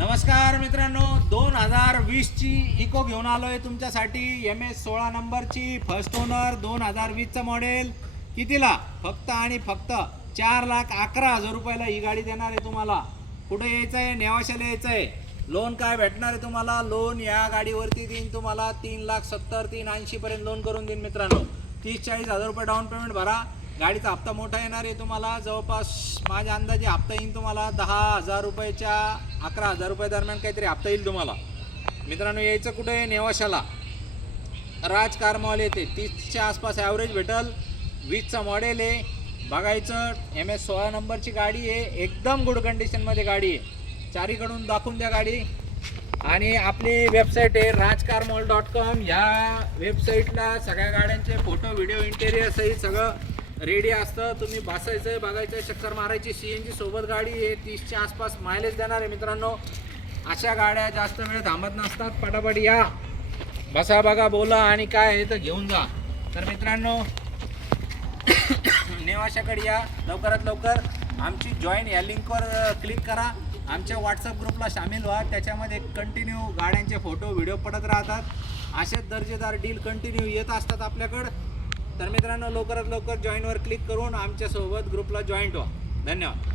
नमस्कार मित्रांनो, 2020 ची इको घेऊन आलोय तुमच्यासाठी। MS16 नंबरची फर्स्ट ओनर 2020 मॉडेल। कितीला? फक्त आणि फक्त 4,11,000 रुपयाला ही गाडी देणार आहे तुम्हाला। कुठे यायचं आहे? नेवाशाला यायचं आहे। लोन काय भेटणार आहे तुम्हाला? लोन या गाडीवरती देईन तुम्हाला 3,70,000 380 पर्यंत लोन करून देईन मित्रांनो। 30-40 हजार रुपये डाऊन पेमेंट भरा। गाडीचा हप्ता मोठा येणार आहे तुम्हाला, जवळपास माझ्या अंदाजे हप्ता येईल तुम्हाला 10,000 रुपयाच्या 11,000 रुपये दरम्यान काहीतरी हप्ता येईल तुम्हाला मित्रांनो। यायचं कुठे? नेवाशाला राज कार मॉल येते। 30च्या आसपास ॲव्हरेज भेटल। 20चा मॉडेल आहे। बघायचं, MS16 नंबरची गाडी आहे, एकदम गुड कंडिशनमध्ये गाडी आहे। चारीकडून दाखवून द्या गाडी। आणि आपली वेबसाईट आहे rajcarmall.com। ह्या वेबसाईटला सगळ्या गाड्यांचे फोटो व्हिडिओ इंटेरियर सहित सगळं रेडी असतं। तुम्ही बसायचं, बघायचं, चक्कर मारायची। CNG सोबत गाडी आहे। 30च्या आसपास मायलेज देणार आहे मित्रांनो। अशा गाड्या जास्त वेळ थांबत नसतात, पटापट या, बसा, बघा, बोला आणि काय आहे तर घेऊन जा। तर मित्रांनो नेवाशाकडे या, लवकरात लवकर आमची जॉईन या लिंकवर क्लिक करा। आमच्या व्हॉट्सअप ग्रुपला सामील व्हा। त्याच्यामध्ये कंटिन्यू गाड्यांचे फोटो व्हिडिओ पडत राहतात। असेच दर्जेदार डील कंटिन्यू येत असतात आपल्याकडं। तर मित्रांनो लवकरात लवकर जॉईनवर क्लिक करून आमच्यासोबत ग्रुपला जॉईंट व्हा। धन्यवाद।